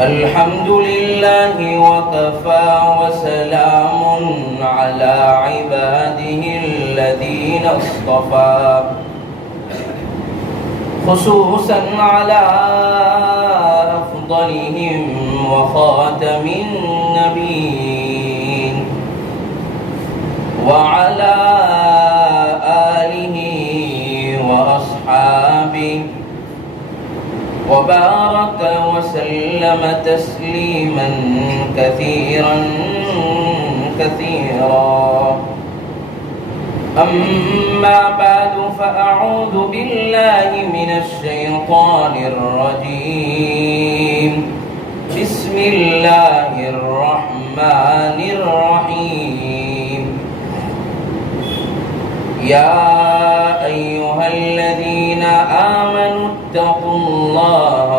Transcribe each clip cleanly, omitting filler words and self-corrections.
الحمد لله وكفى وسلام على عباده الذين اصطفى خصوصا على أفضلهم وخاتم النبيين وعلى آله وأصحابه وبارك وسلم تسليما كثيرا أما بعد فأعوذ بالله من الشيطان الرجيم بسم الله الرحمن الرحيم يا أيها الذين آمنوا اتقوا الله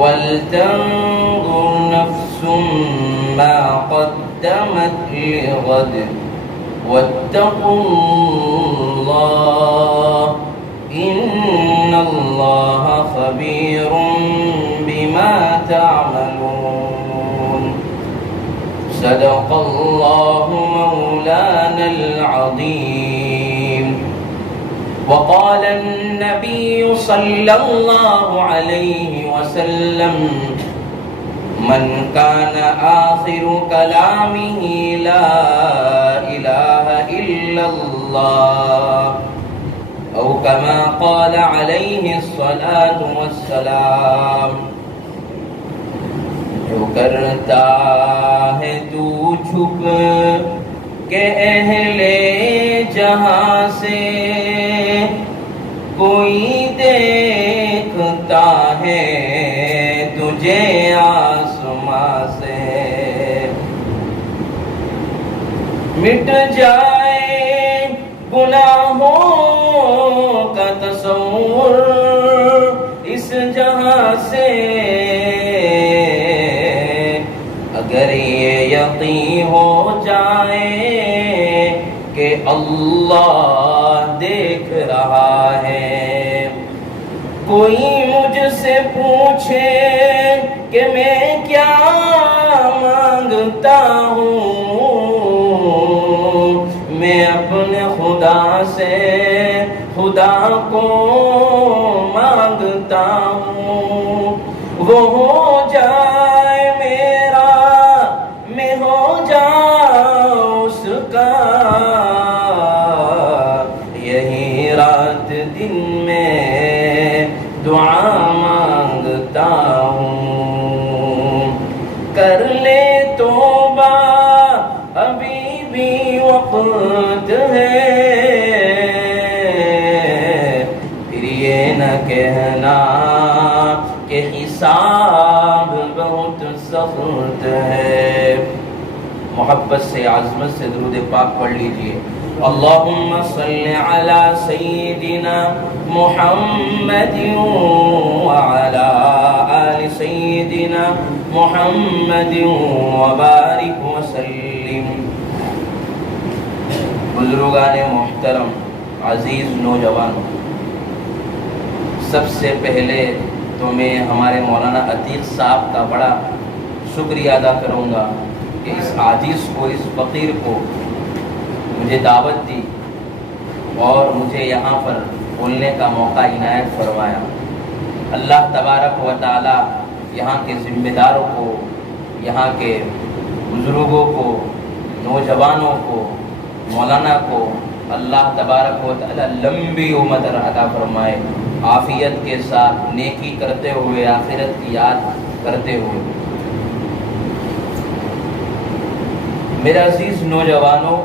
ولتنظر نفس ما قدمت لغد واتقوا الله إن الله خبير بما تعملون صدق الله مولانا العظيم وقال النبي صلى الله عليه وسلم من كان آخر كلامه لا إله إلا الله أو كما قال عليه الصلاة والسلام جو کرتا ہے تو چھپ کے اہل جہاں سے کوئی دیکھتا ہے تجھے آسماں سے مٹ جائے گناہوں کا تصور اس جہاں سے اگر یہ یقین ہو جائے کہ اللہ دیکھ رہا ہے کوئی مجھ سے پوچھے کہ میں کیا مانگتا ہوں میں اپنے خدا سے خدا کو مانگتا ہوں وہ ہو جائے میرا میں ہو جاؤں اس کا یہی رات دن میں دعا مانگتا ہوں کر لے توبہ ابھی بھی وقت ہے پھر یہ نہ کہنا کہ حساب بہت سخت ہے محبت سے عظمت سے درود پاک پڑھ لیجئے اللہم صلی علی سیدنا محمد وعلی آل سیدنا محمد وبارک وسلم بزرگان محترم عزیز نوجوانوں سب سے پہلے تو میں ہمارے مولانا عتیق صاحب کا بڑا شکریہ ادا کروں گا کہ اس عاجز کو اس فقیر کو مجھے دعوت دی اور مجھے یہاں پر بولنے کا موقع عنایت فرمایا اللہ تبارک و تعالی یہاں کے ذمہ داروں کو یہاں کے بزرگوں کو نوجوانوں کو مولانا کو اللہ تبارک و تعالی لمبی عمر عطا فرمائے عافیت کے ساتھ نیکی کرتے ہوئے آخرت کی یاد کرتے ہوئے میرا عزیز نوجوانوں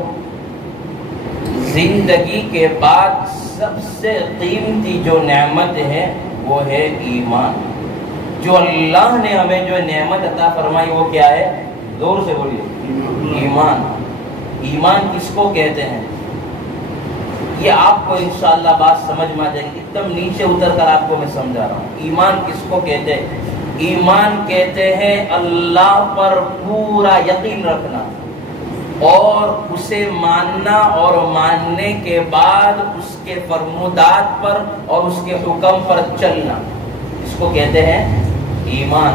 زندگی کے بعد سب سے قیمتی جو نعمت ہے وہ ہے ایمان جو اللہ نے ہمیں جو نعمت عطا فرمائی وہ کیا ہے زور سے بولیے ایمان ایمان کس کو کہتے ہیں یہ آپ کو انشاءاللہ بات سمجھ میں آ جائے گی ایک دم نیچے اتر کر آپ کو میں سمجھا رہا ہوں ایمان کس کو کہتے ہیں ایمان کہتے ہیں اللہ پر پورا یقین رکھنا اور اسے ماننا اور ماننے کے بعد اس کے فرمودات پر اور اس کے حکم پر چلنا، اس کو کہتے ہیں ایمان۔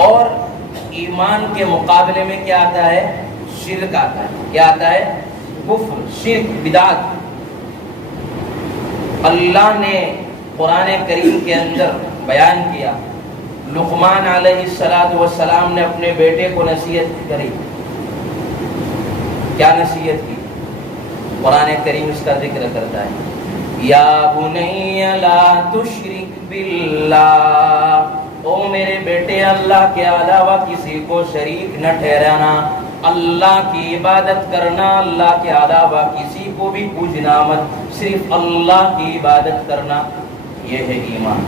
اور ایمان کے مقابلے میں کیا آتا ہے؟ شرک آتا ہے۔ کیا آتا ہے؟ کفر، شرک، بدعت۔ اللہ نے قرآن کریم کے اندر بیان کیا، لقمان علیہ السلام نے اپنے بیٹے کو نصیحت کری۔ کیا نصیحت کی؟ قرآن کریم اس کا ذکر کرتا ہے، یا بنی لا تشرک باللہ، او میرے بیٹے اللہ کے علاوہ کسی کو شریک نہ ٹھہرانا، اللہ کی عبادت کرنا، اللہ کے علاوہ کسی کو بھی پوجنا مت، صرف اللہ کی عبادت کرنا، یہ ہے ایمان۔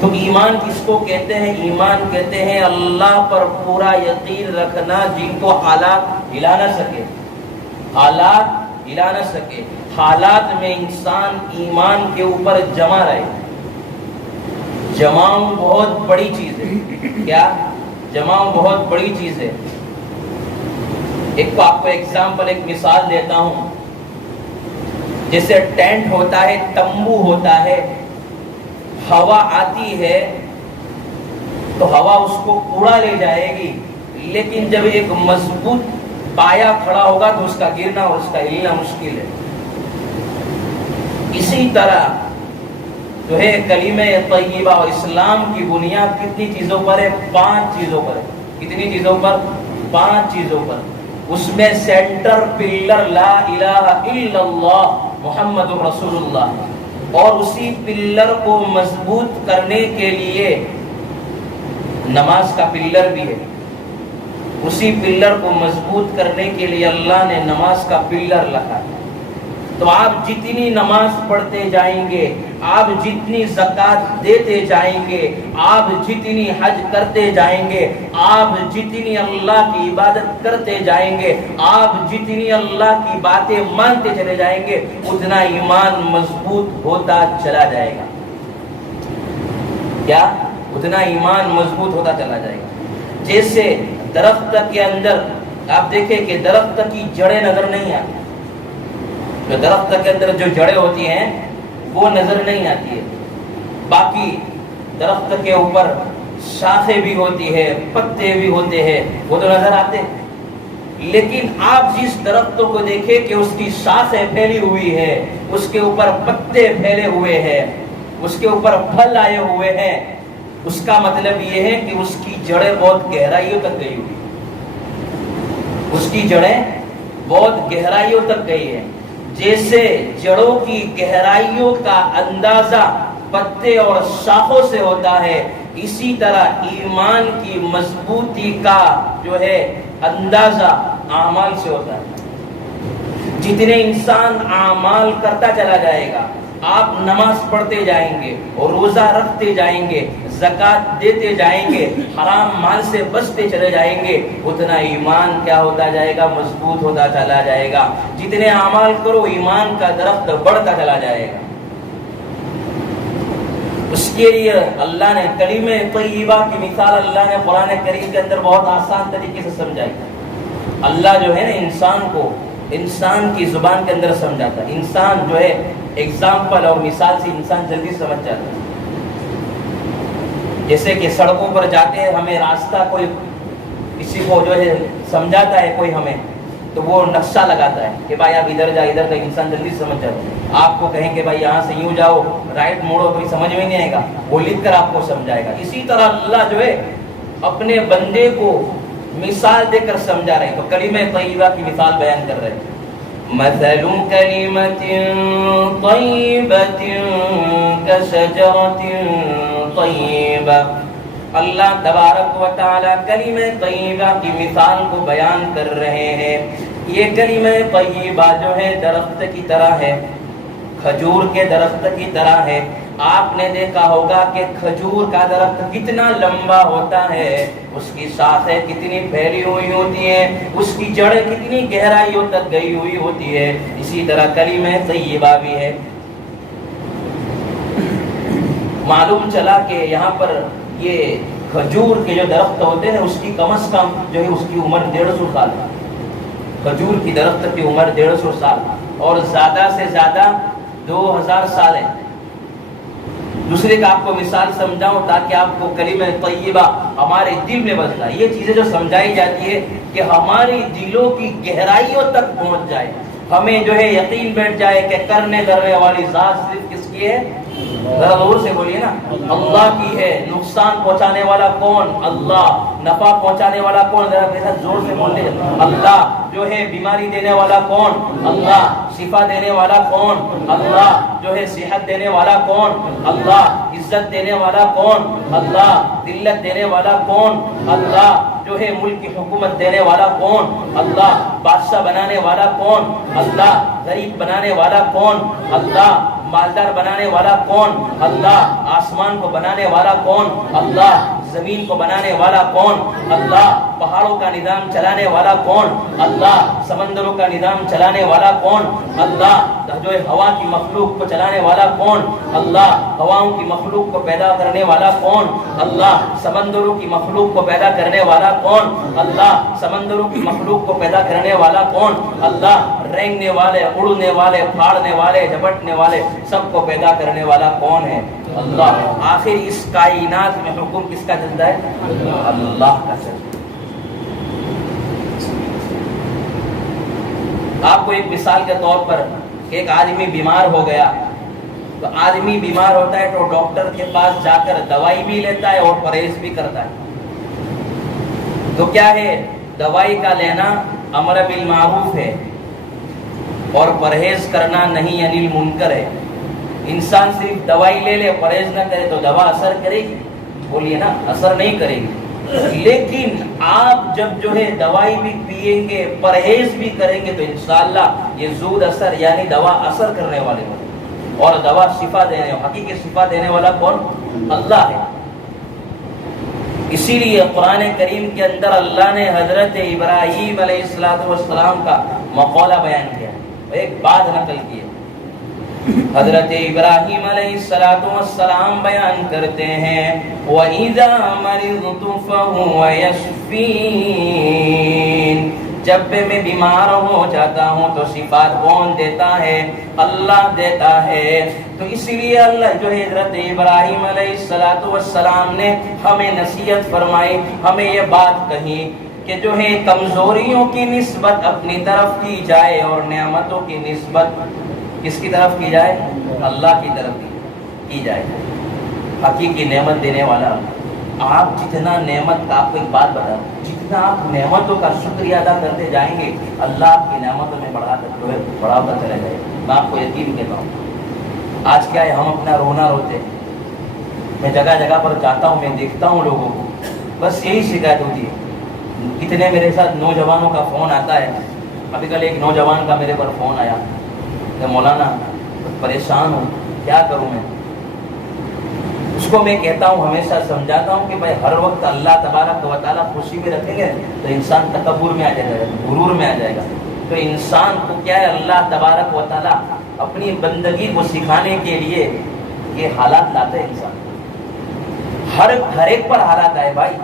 تو ایمان کس کو کہتے ہیں؟ ایمان کہتے ہیں اللہ پر پورا یقین رکھنا جن کو حالات ہلا نہ سکے، حالات ہلا نہ سکے، حالات میں انسان ایمان کے اوپر جمع رہے۔ جماؤں بہت بڑی چیز ہے۔ کیا؟ جماؤں بہت بڑی چیز ہے۔ آپ کو ایگزامپل، ایک مثال دیتا ہوں۔ جیسے ٹینٹ ہوتا ہے، تمبو ہوتا ہے، ہوا آتی ہے تو ہوا اس کو اڑا لے جائے گی، لیکن جب ایک مضبوط پایا کھڑا ہوگا تو اس کا گرنا اور اس کا ہلنا مشکل ہے۔ اسی طرح جو ہے کلمہ طیبہ اور اسلام کی بنیاد کتنی چیزوں پر ہے؟ 5 چیزوں پر ہے۔ کتنی چیزوں پر؟ 5 چیزوں پر۔ اس میں سینٹر پلر لا الہ الا اللہ محمد رسول اللہ، اور اسی پلر کو مضبوط کرنے کے لیے نماز کا پلر بھی ہے۔ اسی پلر کو مضبوط کرنے کے لیے اللہ نے نماز کا پلر رکھا ہے۔ تو آپ جتنی نماز پڑھتے جائیں گے، آپ جتنی زکوٰۃ دیتے جائیں گے، آپ جتنی حج کرتے جائیں گے، آپ جتنی اللہ کی عبادت کرتے جائیں گے، آپ جتنی اللہ کی باتیں مانتے چلے جائیں گے، اتنا ایمان مضبوط ہوتا چلا جائے گا۔ کیا؟ اتنا ایمان مضبوط ہوتا چلا جائے گا۔ جیسے درخت کے اندر آپ دیکھیں کہ درخت کی جڑیں نظر نہیں آتی، جو درخت کے اندر جو جڑیں ہوتی ہیں وہ نظر نہیں آتی ہے، باقی درخت کے اوپر شاخیں بھی ہوتی ہے، پتے بھی ہوتے ہیں، وہ تو نظر آتے ہیں۔ لیکن آپ جس درختوں کو دیکھیں کہ اس کی شاخیں پھیلی ہوئی ہے، اس کے اوپر پتے پھیلے ہوئے ہیں، اس کے اوپر پھل آئے ہوئے ہیں، اس کا مطلب یہ ہے کہ اس کی جڑیں بہت گہرائیوں تک گئی ہوئی، اس کی جڑیں بہت گہرائیوں تک گئی ہیں۔ جیسے جڑوں کی گہرائیوں کا اندازہ پتے اور شاخوں سے ہوتا ہے، اسی طرح ایمان کی مضبوطی کا جو ہے اندازہ اعمال سے ہوتا ہے۔ جتنے انسان اعمال کرتا چلا جائے گا، آپ نماز پڑھتے جائیں گے اور روزہ رکھتے جائیں گے، زکوٰۃ دیتے جائیں گے، حرام مال سے بچتے چلے جائیں گے، اتنا ایمان کیا ہوتا جائے گا؟ مضبوط ہوتا چلا جائے گا۔ جتنے اعمال کرو ایمان کا درخت بڑھتا چلا جائے گا۔ اس کے لیے اللہ نے کلمہ طیبہ کی مثال اللہ نے قرآن کریم کے اندر بہت آسان طریقے سے سمجھائی۔ اللہ جو ہے نا انسان کو انسان کی زبان کے اندر سمجھاتا ہے۔ انسان جو ہے ایگزامپل اور مثال سے انسان جلدی سمجھ جاتا ہے۔ جیسے کہ سڑکوں پر جاتے ہیں، ہمیں راستہ کوئی کسی کو جو ہے سمجھاتا ہے کوئی ہمیں، تو وہ نقشہ لگاتا ہے کہ بھائی آپ ادھر جا، ادھر کا انسان جلدی سمجھ جاتا ہے۔ آپ کو کہیں کہ بھائی یہاں سے یوں جاؤ، رائٹ موڑو، کوئی سمجھ میں نہیں آئے گا، وہ لکھ کر آپ کو سمجھائے گا۔ اسی طرح اللہ جو ہے اپنے بندے کو مثال دے کر سمجھا رہے ہیں۔ تو کلمہ طیبہ کی مثال بیان کر رہے ہیں، مثل کلمۃ طیبۃ کشجرۃ طیبہ۔ اللہ تبارک و تعالی کلمہ طیبہ کی مثال کو بیان کر رہے ہیں۔ یہ کلمہ طیبہ جو ہے درخت کی طرح ہے، کھجور کے درخت کی طرح ہے۔ آپ نے دیکھا ہوگا کہ کھجور کا درخت کتنا لمبا ہوتا ہے، اس کی شاخیں کتنی پھیلی ہوئی ہوتی ہیں، اس کی جڑیں کتنی گہرائیوں تک گئی ہوئی ہوتی ہے۔ اسی طرح کلمہ طیبہ بھی ہے۔ معلوم چلا کہ یہاں پر یہ کھجور کے جو درخت ہوتے ہیں اس کی کم از کم جو ہے اس کی عمر 150 سال ہے. کھجور کی درخت کی عمر 150 سال اور زیادہ سے زیادہ 2000 سال ہے. دوسرے کا آپ کو مثال سمجھاؤں تاکہ آپ کو کلمہ طیبہ ہمارے دل میں بس جائے. یہ چیزیں جو سمجھائی جاتی ہے کہ ہماری دلوں کی گہرائیوں تک پہنچ جائے, ہمیں جو ہے یقین بیٹھ جائے کہ کرنے دھرنے والی ذات صرف کس کی ہے؟ ذرا زور سے بولیے نا, اللہ کی ہے. نقصان پہنچانے والا کون؟ اللہ. نفع پہنچانے والا کون؟ ذرا میرے ساتھ زور سے بولے. اللہ. جو ہے بیماری دینے والا کون؟ اللہ. شفا دینے والا کون؟ اللہ. جو ہے صحت دینے والا کون؟ اللہ. عزت دینے والا کون؟ اللہ. ذلت دینے والا کون؟ اللہ. جو ہے ملک کی حکومت دینے والا کون؟ اللہ. بادشاہ بنانے والا کون؟ اللہ. غریب بنانے والا کون؟ اللہ. مالدار بنانے والا کون؟ اللہ. آسمان کو بنانے والا کون؟ اللہ. زمین کو بنانے والا کون؟ اللہ. پہاڑوں کا نظام چلانے والا کون؟ اللہ. سمندروں کا نظام چلانے والا کون؟ اللہ. جو ہے ہوا کی مخلوق کو چلانے والا کون؟ اللہ. ہواؤں کی مخلوق کو پیدا کرنے والا کون؟ اللہ. سمندروں کی مخلوق کو پیدا کرنے والا کون؟ اللہ. سمندروں کی مخلوق کو پیدا کرنے والا کون؟ اللہ. رینگنے والے, اڑنے والے, پھاڑنے والے, جھپٹنے والے سب کو پیدا کرنے والا کون ہے؟ اللہ. آخر اس کائنات میں حکم کس کا چلتا ہے؟ اللہ کا چلتا ہے. آپ کو ایک مثال کے طور پر ایک آدمی بیمار ہو گیا تو آدمی بیمار ہوتا ہے تو ڈاکٹر کے پاس جا کر دوائی بھی لیتا ہے اور پرہیز بھی کرتا ہے. تو کیا ہے؟ دوائی کا لینا امر بالمعروف ہے اور پرہیز کرنا نہیں انل منکر ہے. انسان صرف دوائی لے لے, پرہیز نہ کرے تو دوا اثر کرے گی؟ بولیے نا, اثر نہیں کرے گی. لیکن آپ جب جو ہے دوائی بھی پیئیں گے, پرہیز بھی کریں گے تو انشاءاللہ یہ زود اثر یعنی دوا اثر کرنے والے ہوتے. اور دوا شفا دینے, حقیقی شفا دینے والا کون؟ اللہ ہے. اسی لیے قرآن کریم کے اندر اللہ نے حضرت ابراہیم علیہ السلام کا مقولہ بیان کیا, ایک بات نقل کی ہے. حضرت ابراہیم علیہ السلام بیان کرتے ہیں وَإِذَا مَرِضْتُ فَهُوَ يَشْفِينِ, جب میں بیمار ہو جاتا ہوں تو شفا کون دیتا ہے؟ اللہ دیتا ہے. تو اسی لیے اللہ جو ہے حضرت ابراہیم علیہ السلام نے ہمیں نصیحت فرمائی, ہمیں یہ بات کہی کہ جو ہے کمزوریوں کی نسبت اپنی طرف کی جائے اور نعمتوں کی نسبت کس کی طرف کی جائے؟ اللہ کی طرف کی جائے. حقیقی نعمت دینے والا. آپ جتنا نعمت کا, آپ کو ایک بات بتا, جتنا آپ نعمتوں کا شکریہ ادا کرتے جائیں گے اللہ آپ کی نعمتوں میں بڑھاتا چلا جائے. میں آپ کو یقین کہتا ہوں, آج کیا ہے, ہم اپنا رونا روتے. میں جگہ جگہ پر جاتا ہوں, میں دیکھتا ہوں لوگوں کو, بس یہی شکایت ہوتی ہے. کتنے میرے ساتھ نوجوانوں کا فون آتا ہے. ابھی کل ایک نوجوان کا میرے پر فون آیا کہ مولانا پریشان ہوں, کیا کروں میں. اس کو میں کہتا ہوں, ہمیشہ سمجھاتا ہوں کہ بھائی ہر وقت اللہ تبارک و تعالیٰ خوشی میں رکھیں گے تو انسان تکبر میں آ جائے گا, غرور میں آ جائے گا. تو انسان کو کیا ہے, اللہ تبارک و تعالیٰ اپنی بندگی کو سکھانے کے لیے یہ حالات لاتے ہیں. انسان ہر ایک پر حالات آئے بھائی.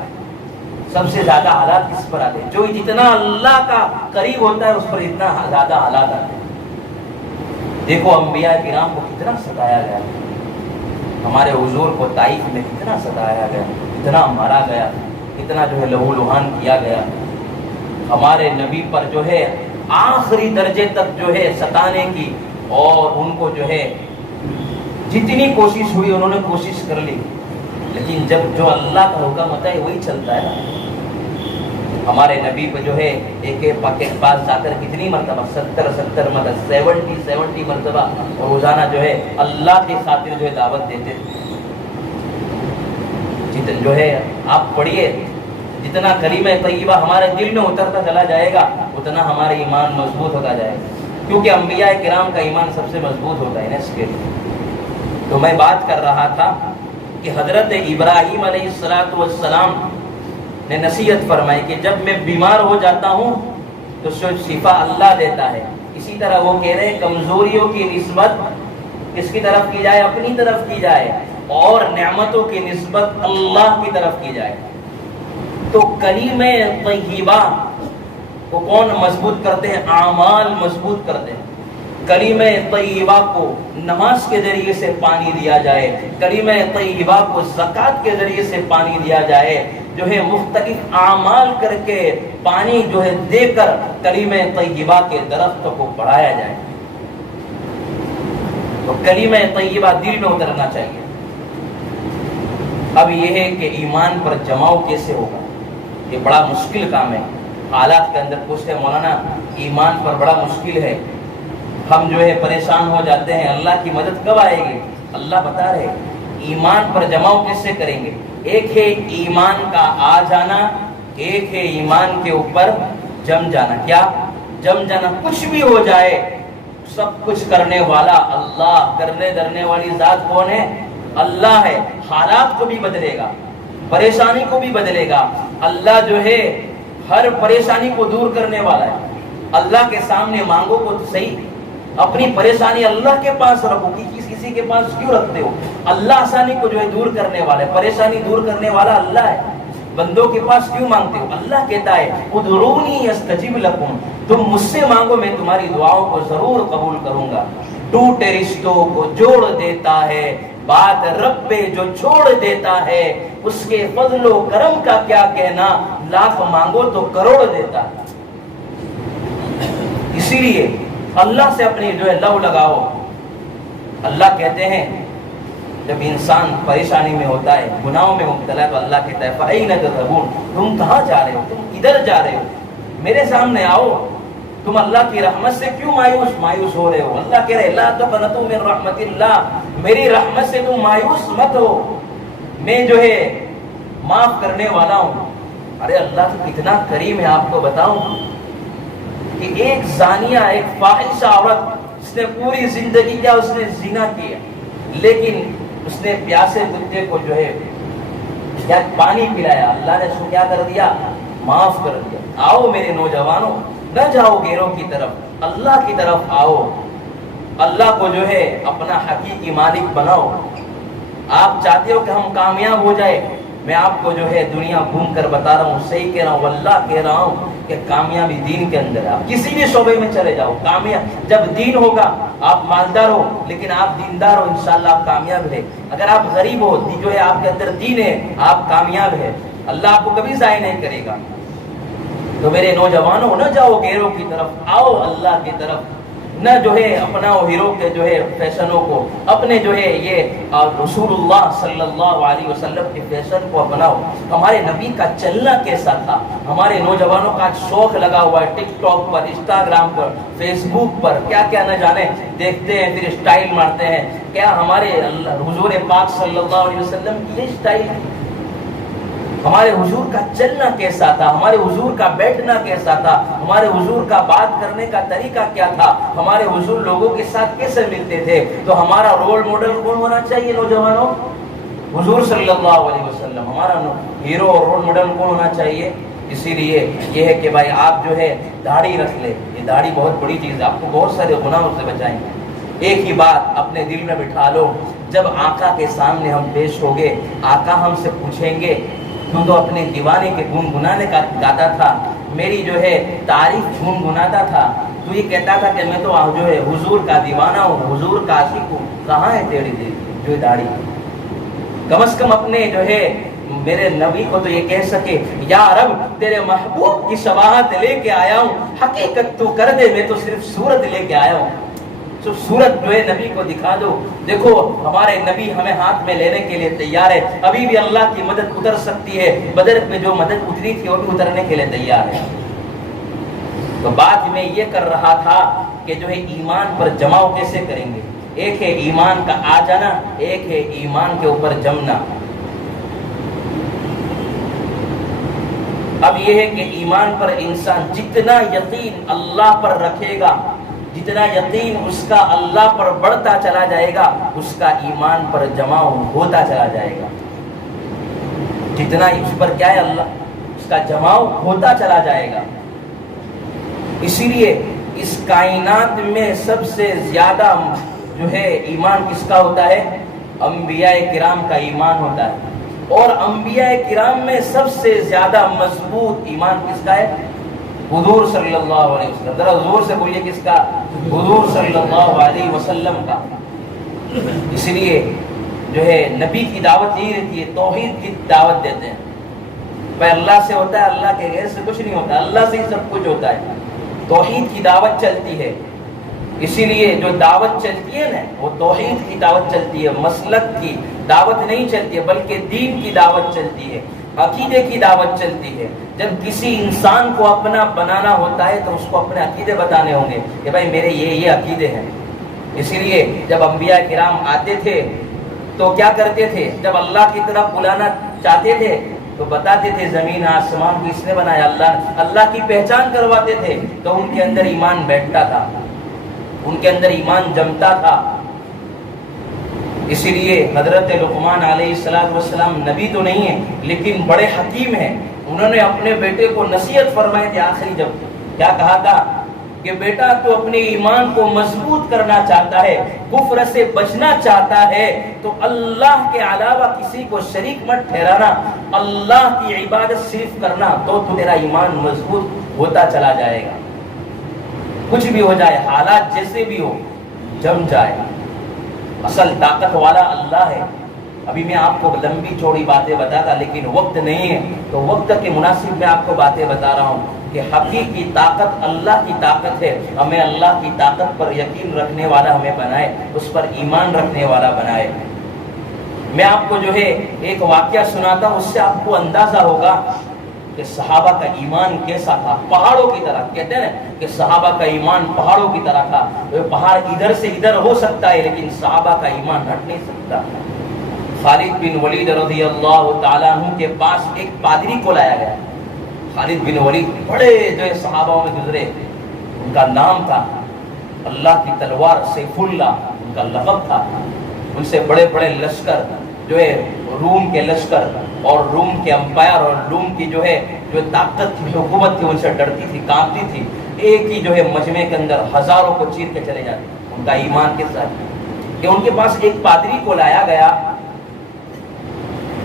سب سے زیادہ حالات کس پر آتے ہیں؟ جو جتنا اللہ کا قریب ہوتا ہے اس پر اتنا زیادہ حالات آتے ہیں. دیکھو انبیاء کرام کو کتنا ستایا گیا, ہمارے حضور کو طائف میں کتنا ستایا گیا, کتنا مارا گیا, کتنا جو ہے لہو لہان کیا گیا. ہمارے نبی پر جو ہے آخری درجے تک جو ہے ستانے کی, اور ان کو جو ہے جتنی کوشش ہوئی انہوں نے کوشش کر لی, لیکن جب جو اللہ کا حکم ہوتا ہے وہی چلتا ہے. ہمارے نبی پہ جو ہے ایک کے پاس جا کر کتنی مرتبہ 70 مرتبہ 70 مرتبہ روزانہ جو ہے اللہ کے خاطر جو ہے دعوت دیتے. جو ہے آپ پڑھیے, جتنا کلمہ طیبہ ہمارے دل میں اترتا چلا جائے گا اتنا ہمارا ایمان مضبوط ہوتا جائے گا, کیونکہ انبیاء کرام کا ایمان سب سے مضبوط ہوتا ہے نا. اس کے تو میں بات کر رہا تھا کہ حضرت ابراہیم علیہ السلام نے نصیحت فرمائی کہ جب میں بیمار ہو جاتا ہوں تو شفا اللہ دیتا ہے. اسی طرح وہ کہہ رہے ہیں کمزوریوں کی نسبت کس کی طرف کی جائے؟ اپنی طرف کی جائے. اور نعمتوں کی نسبت اللہ کی طرف کی جائے۔ تو کلمہ طیبہ کو کون مضبوط کرتے ہیں؟ اعمال مضبوط کرتے ہیں۔ کلمہ طیبہ کو نماز کے ذریعے سے پانی دیا جائے، کلمہ طیبہ کو زکوٰۃ کے ذریعے سے پانی دیا جائے، جو ہے مختلف اعمال کر کے پانی جو ہے دے کر کلمہ طیبہ کے درخت کو بڑھایا جائے۔ تو کلمہ طیبہ دل میں اترنا چاہیے۔ اب یہ ہے کہ ایمان پر جماؤ کیسے ہوگا؟ یہ بڑا مشکل کام ہے۔ حالات کے اندر پوچھتے ہیں مولانا ایمان پر بڑا مشکل ہے، ہم جو ہے پریشان ہو جاتے ہیں، اللہ کی مدد کب آئے گی؟ اللہ بتا رہے ایمان پر جماؤ کیسے کریں گے؟ ایک ہے ایمان کا آ جانا، ایک ہے ایمان کے اوپر جم جانا۔ کیا جم جانا؟ کچھ بھی ہو جائے سب کچھ کرنے والا اللہ، کرنے درنے والی ذات کون ہے؟ اللہ ہے۔ حالات کو بھی بدلے گا، پریشانی کو بھی بدلے گا۔ اللہ جو ہے ہر پریشانی کو دور کرنے والا ہے۔ اللہ کے سامنے مانگو کو تو صحیح، اپنی پریشانی اللہ کے پاس رکھو، کسی کے پاس کیوں رکھتے ہو؟ اللہ آسانی کو جو ہے دور کرنے والا ہے، پریشانی دور کرنے والا اللہ ہے۔ بندوں کے پاس کیوں مانگتے ہو؟ اللہ کہتا ہے ادعونی استجب لکم، تم مجھ سے مانگو میں تمہاری دعاؤں کو ضرور قبول کروں گا۔ ٹوٹے رشتوں کو جوڑ دیتا ہے بات رب جو چھوڑ دیتا ہے، اس کے فضل و کرم کا کیا کہنا، لاکھ مانگو تو کروڑ دیتا ہے۔ اسی لیے اللہ سے اپنی جو ہے لو لگاؤ۔ اللہ کہتے ہیں جب انسان پریشانی میں ہوتا ہے، گناہوں میں مبتلا ہے، تو اللہ کہتا ہے فَأَيْنَ تَذْهَبُونَ، تم کہاں جا رہے ہو؟ تم ادھر جا رہے ہو، میرے سامنے آؤ۔ تم اللہ کی رحمت سے کیوں مایوس ہو رہے ہو؟ اللہ کہہ رہے لا تقنطوا من رحمت اللہ، میری رحمت سے تم مایوس مت ہو، میں جو ہے معاف کرنے والا ہوں۔ ارے اللہ تو کتنا کریم ہے، آپ کو بتاؤں کہ ایک زانیہ، ایک فاحشہ عورت، اس نے پوری زندگی کیا، اس نے زنا کیا، لیکن اس نے پیاسے کتے کو جو ہے کیا پانی پلایا، اللہ نے اس کو کیا کر دیا؟ معاف کر دیا۔ آؤ میرے نوجوانوں، نہ جاؤ غیروں کی طرف، اللہ کی طرف آؤ، اللہ کو جو ہے اپنا حقیقی مالک بناؤ۔ آپ چاہتے ہو کہ ہم کامیاب ہو جائے؟ میں آپ کو جو ہے دنیا گھوم کر بتا رہا ہوں، صحیح کہہ رہا ہوں، واللہ کہہ رہا ہوں کہ کامیابی دین کے اندر ہے۔ آپ کسی بھی شعبے میں چلے جاؤ، کامیاب جب دین ہوگا، آپ مالدار ہو لیکن آپ دیندار ہو، انشاءاللہ آپ کامیاب ہے۔ اگر آپ غریب ہو، جو ہے آپ کے اندر دین ہے، آپ کامیاب ہے، اللہ آپ کو کبھی ضائع نہیں کرے گا۔ تو میرے نوجوانوں، نہ جاؤ غیروں کی طرف، آؤ اللہ کی طرف، نہ جو ہے اپناؤ ہیرو کے جو ہے فیشنوں کو، اپنے جو ہے یہ رسول اللہ صلی اللہ علیہ وسلم کے فیشن کو اپناؤ۔ ہمارے نبی کا چلنا کیسا تھا؟ ہمارے نوجوانوں کا شوق لگا ہوا ہے ٹک ٹاک پر، انسٹاگرام پر، فیس بک پر، کیا کیا نہ جانے دیکھتے ہیں، پھر اسٹائل مارتے ہیں۔ کیا ہمارے حضور پاک صلی اللہ علیہ وسلم کی یہ اسٹائل ہے؟ ہمارے حضور کا چلنا کیسا تھا؟ ہمارے حضور کا بیٹھنا کیسا تھا؟ ہمارے حضور کا بات کرنے کا طریقہ کیا تھا؟ ہمارے حضور لوگوں کے ساتھ کیسے ملتے تھے؟ تو ہمارا رول ماڈل کون ہونا چاہیے نوجوانوں؟ حضور صلی اللہ علیہ وسلم ہمارا ہیرو اور رول ماڈل کون ہونا چاہیے؟ اسی لیے یہ ہے کہ بھائی آپ جو ہے داڑھی رکھ لے، یہ داڑھی بہت بڑی چیز ہے، آپ کو بہت سارے گناہوں سے بچائیں گے۔ ایک ہی بات اپنے دل میں بٹھا لو، جب آقا کے سامنے ہم پیش ہوگے، آقا ہم سے پوچھیں گے تم تو اپنے دیوانے کے گنگنانے کا گاتا تھا، میری جو ہے تعریف گنگناتا تھا، تو یہ کہتا تھا کہ میں تو جو ہے حضور کا دیوانہ ہوں، حضور کا عاشق ہوں، کہاں ہے تیری جو داڑھی؟ کم از کم اپنے جو ہے میرے نبی کو تو یہ کہہ سکے یا رب تیرے محبوب کی شباہت لے کے آیا ہوں، حقیقت تو کر دے، میں تو صرف صورت لے کے آیا ہوں، تو صورت جو ہے نبی کو دکھا دو۔ دیکھو ہمارے نبی ہمیں ہاتھ میں لینے کے لیے تیار ہے، ابھی بھی اللہ کی مدد اتر سکتی ہے، بدر میں جو مدد اتری تھی وہ بھی اترنے کے لیے تیار ہے۔ تو بات میں یہ کر رہا تھا کہ جو ہے ایمان پر جماؤ کیسے کریں گے؟ ایک ہے ایمان کا آ جانا، ایک ہے ایمان کے اوپر جمنا۔ اب یہ ہے کہ ایمان پر انسان جتنا یقین اللہ پر رکھے گا، جتنا یقین اس کا اللہ پر بڑھتا چلا جائے گا، اس کا ایمان پر جماؤ ہوتا چلا جائے گا۔ جتنا اس پر کیا ہے اللہ، اس کا جماؤ ہوتا چلا جائے گا۔ اسی لیے اس کائنات میں سب سے زیادہ جو ہے ایمان کس کا ہوتا ہے؟ انبیاء کرام کا ایمان ہوتا ہے، اور انبیاء کرام میں سب سے زیادہ مضبوط ایمان کس کا ہے؟ حضور صلی اللہ علیہ وسلم. ذرا زور سے بولیے کس کا؟ حضور صلی اللہ علیہ وسلم کا. اس لیے جو ہے نبی کی دعوت یہی رہتی ہے، توحید کی دعوت دیتے ہیں. بھائی اللہ سے ہوتا ہے، اللہ کے غیر سے کچھ نہیں ہوتا، اللہ سے ہی سب کچھ ہوتا ہے. توحید کی دعوت چلتی ہے. اسی لیے جو دعوت چلتی ہے نا وہ توحید کی دعوت چلتی ہے، مسلک کی دعوت نہیں چلتی ہے، بلکہ دین کی دعوت چلتی ہے، عقیدے کی دعوت چلتی ہے. جب کسی انسان کو اپنا بنانا ہوتا ہے تو اس کو اپنے عقیدے بتانے ہوں گے کہ بھائی میرے یہ عقیدے ہیں. اسی لیے جب انبیاء کرام آتے تھے تو کیا کرتے تھے؟ جب اللہ کی طرف بلانا چاہتے تھے تو بتاتے تھے زمین آسمان کس نے بنایا؟ اللہ. اللہ کی پہچان کرواتے تھے تو ان کے اندر ایمان بیٹھتا تھا، ان کے اندر ایمان جمتا تھا. اسی لیے حضرت لقمان علیہ السلام نبی تو نہیں ہے لیکن بڑے حکیم ہیں. انہوں نے اپنے بیٹے کو نصیحت فرمائی تھی آخری جب کیا کہا تھا کہ بیٹا تو اپنے ایمان کو مضبوط کرنا چاہتا ہے، کفر سے بچنا چاہتا ہے تو اللہ کے علاوہ کسی کو شریک مت ٹھہرانا، اللہ کی عبادت صرف کرنا تو تیرا ایمان مضبوط ہوتا چلا جائے گا. کچھ بھی ہو جائے، حالات جیسے بھی ہو، جم جائے. اصل طاقت والا اللہ ہے. ابھی میں آپ کو لمبی چوڑی باتیں بتاتا لیکن وقت نہیں ہے تو وقت کے مناسب میں آپ کو باتیں بتا رہا ہوں کہ حقیقی طاقت اللہ کی طاقت ہے. ہمیں اللہ کی طاقت پر یقین رکھنے والا ہمیں بنائے، اس پر ایمان رکھنے والا بنائے. میں آپ کو جو ہے ایک واقعہ سناتا ہوں، اس سے آپ کو اندازہ ہوگا کہ صحابہ کا ایمان کیسا تھا. پہاڑوں کی طرح کہتے ہیں نا کہ صحابہ کا ایمان پہاڑوں کی طرح تھا. پہاڑ ادھر سے ادھر ہو سکتا ہے لیکن صحابہ کا ایمان ہٹ نہیں سکتا. خالد بن ولید رضی اللہ تعالیٰ عنہ کے پاس ایک پادری کو لایا گیا. خالد بن ولید بڑے جو ہے صحابہ میں گزرے، ان کا نام تھا اللہ کی تلوار، سیف اللہ ان کا لقب تھا. ان سے بڑے بڑے لشکر جو ہے روم کے لشکر اور روم کے امپائر اور روم کی جو ہے جو طاقت کی حکومت تھی ان سے ڈرتی تھی، کانپتی تھی. ایک ہی جو ہے مجمع کے اندر ہزاروں کو چیر کے چلے جاتے. ان کا ایمان کے ساتھ کہ ان کے پاس ایک پادری کو لایا گیا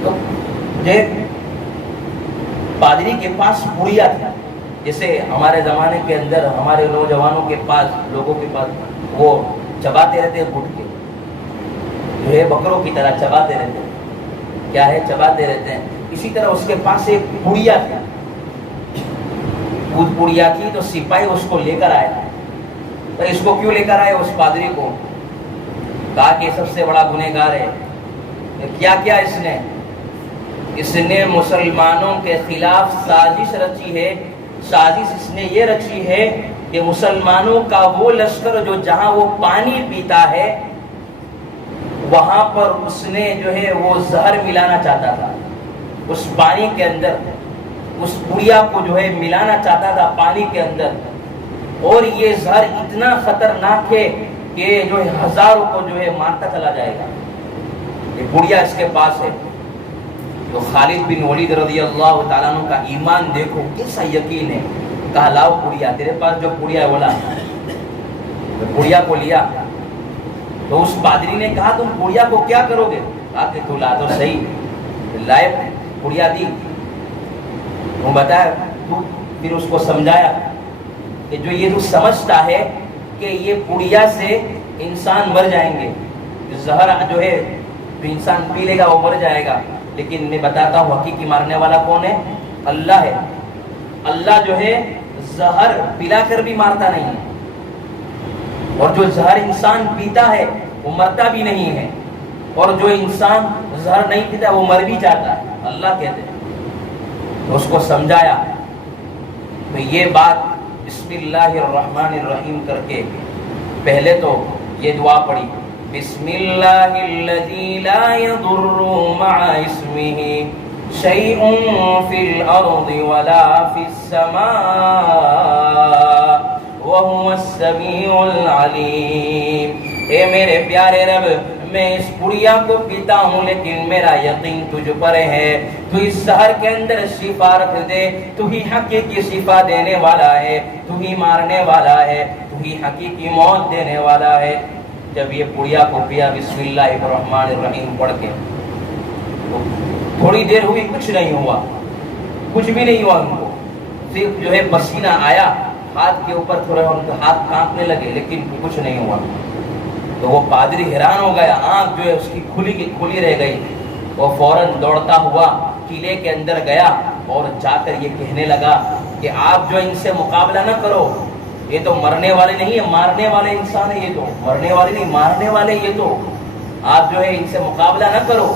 تو پادری کے پاس پڑیا تھا. جیسے ہمارے زمانے کے اندر ہمارے نوجوانوں کے پاس، لوگوں کے پاس وہ چباتے رہتے ہیں گھٹ کے، جو ہے بکروں کی طرح چباتے رہتے ہیں. کیا ہے؟ چباتے رہتے ہیں. اسی طرح اس کے پاس ایک پڑیا تھا. دودھ پڑیا تھی تو سپاہی اس کو لے کر آئے. تو اس کو کیوں لے کر آئے؟ اس پادری کو کہا کہ سب سے بڑا گنہگار ہے. کیا کیا اس نے مسلمانوں کے خلاف سازش رچی ہے. سازش اس نے یہ رچی ہے کہ مسلمانوں کا وہ لشکر جو جہاں وہ پانی پیتا ہے وہاں پر اس نے جو ہے وہ زہر ملانا چاہتا تھا. اس پانی کے اندر اس پڑیا کو جو ہے ملانا چاہتا تھا پانی کے اندر. اور یہ زہر اتنا خطرناک ہے کہ جو ہے ہزاروں کو جو ہے مارتا چلا جائے گا. یہ پڑیا اس کے پاس ہے. تو خالد بن ولید رضی اللہ تعالیٰ عنہ کا ایمان دیکھو کیسا یقین ہے. کہا لاؤ پڑیا، تیرے پاس جو پڑیا ہے وہ لا. پڑیا کو لیا تو اس پادری نے کہا تم پڑیا کو کیا کرو گے؟ کہا کہ تو لا تو صحیح. لائے پڑیا دی، وہ بتایا تو پھر اس کو سمجھایا کہ جو یہ تو سمجھتا ہے کہ یہ پڑیا سے انسان مر جائیں گے، زہر جو ہے تو انسان پی لے گا وہ مر جائے گا، لیکن میں بتاتا ہوں حقیقی مارنے والا کون ہے؟ اللہ ہے. اللہ جو ہے زہر پلا کر بھی مارتا نہیں ہے، اور جو زہر انسان پیتا ہے وہ مرتا بھی نہیں ہے، اور جو انسان زہر نہیں پیتا وہ مر بھی جاتا ہے. اللہ کہتے ہیں. تو اس کو سمجھایا. تو یہ بات بسم اللہ الرحمن الرحیم کر کے پہلے تو یہ دعا پڑھی، بسم اللہ الذی لا یضر مع اسمہ شیء فی الارض ولا فی السماء وهو السمیع العلیم. اے میرے پیارے رب، میں اس پڑیا کو پیتا ہوں لیکن میرا یقین تجھ پر ہے. تو اس زہر کے اندر شفا رکھ دے. تو ہی حقیقی شفا دینے والا ہے، تو ہی مارنے والا ہے، تو ہی حقیقی موت دینے والا ہے. جب یہ پڑیا کو پیا بسم اللہ الرحمن الرحیم پڑھ کے، تو تھوڑی دیر ہوئی، کچھ نہیں ہوا، کچھ بھی نہیں ہوا ان کو، صرف جو ہے پسینہ آیا ہاتھ کے اوپر، تھوڑا ان کے ہاتھ کانپنے لگے، لیکن کچھ نہیں ہوا۔ تو وہ پادری حیران ہو گیا، آنکھ جو ہے اس کی کھلی رہ گئی۔ وہ فوراً دوڑتا ہوا قلعے کے اندر گیا اور جا کر یہ کہنے لگا کہ آپ جو ان سے مقابلہ نہ کرو، یہ تو مرنے والے نہیں ہیں، مارنے والے انسان ہیں، یہ تو مرنے والے نہیں، مارنے والے، یہ تو آپ جو ہے ان سے مقابلہ نہ کرو،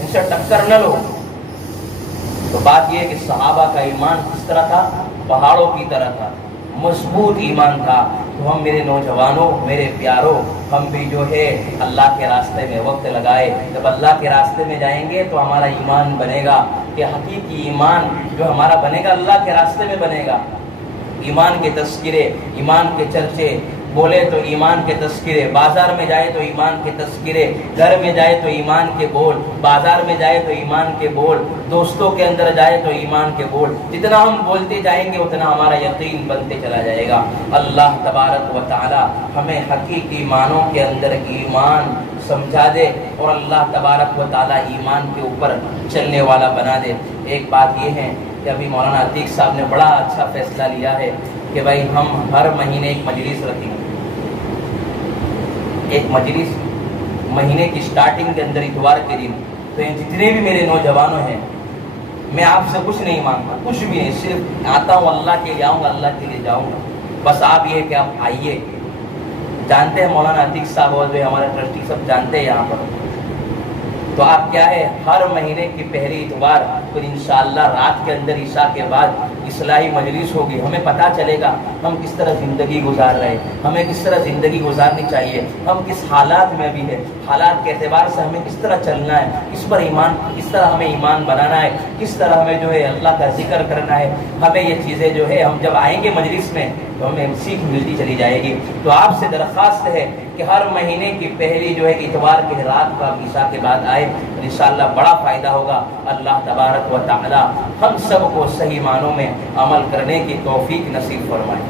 ان سے ٹکر نہ لو۔ تو بات یہ ہے کہ صحابہ کا ایمان کس طرح تھا؟ پہاڑوں کی طرح تھا، مضبوط ایمان تھا۔ تو ہم میرے نوجوانوں، میرے پیاروں، ہم بھی جو ہے اللہ کے راستے میں وقت لگائے۔ جب اللہ کے راستے میں جائیں گے تو ہمارا ایمان بنے گا، کہ حقیقی ایمان جو ہمارا بنے گا اللہ کے راستے میں بنے گا۔ ایمان کے تذکرے، ایمان کے چرچے، بولے تو ایمان کے تذکرے، بازار میں جائے تو ایمان کے تذکرے، گھر میں جائے تو ایمان کے بول، بازار میں جائے تو ایمان کے بول، دوستوں کے اندر جائے تو ایمان کے بول۔ جتنا ہم بولتے جائیں گے اتنا ہمارا یقین بنتے چلا جائے گا۔ اللہ تبارک و تعالی ہمیں حقیقی معنوں کے اندر ایمان سمجھا دے اور اللہ تبارک و تعالی ایمان کے اوپر چلنے والا بنا دے۔ ایک بات یہ ہے کہ ابھی مولانا عتیق صاحب نے بڑا اچھا فیصلہ لیا ہے کہ بھائی ہم ہر مہینے ایک مجلس رکھیں گے، ایک مجلس مہینے کی سٹارٹنگ کے اندر اتوار کے دن۔ تو یہ جتنے بھی میرے نوجوانوں ہیں، میں آپ سے کچھ نہیں مانگتا، کچھ بھی نہیں، صرف آتا ہوں اللہ کے لیے آؤں گا، اللہ کے لیے جاؤں گا، بس آپ یہ کہ آپ آئیے۔ جانتے ہیں مولانا عتیق صاحب اور جو ہمارے ٹرسٹی سب جانتے ہیں یہاں پر، تو آپ کیا ہے ہر مہینے کی پہلی اتوار پھر انشاءاللہ رات کے اندر عشاء کے بعد اصلاحی مجلس ہوگی۔ ہمیں پتہ چلے گا ہم کس طرح زندگی گزار رہے ہیں، ہمیں کس طرح زندگی گزارنی چاہیے، ہم کس حالات میں بھی ہے، حالات کے اعتبار سے ہمیں کس طرح چلنا ہے، کس پر ایمان، کس طرح ہمیں ایمان بنانا ہے، کس طرح ہمیں جو ہے اللہ کا ذکر کرنا ہے۔ ہمیں یہ چیزیں جو ہے ہم جب آئیں گے مجلس میں تو ہمیں سیکھ ملتی چلی جائے گی۔ تو آپ سے درخواست ہے کہ ہر مہینے کی پہلی جو ہے اتوار کی رات کا عشاء کے بعد آئے، انشاءاللہ بڑا فائدہ ہوگا۔ اللہ تبارک و تعالی ہم سب کو صحیح معنوں میں عمل کرنے کی توفیق نصیب فرمائے۔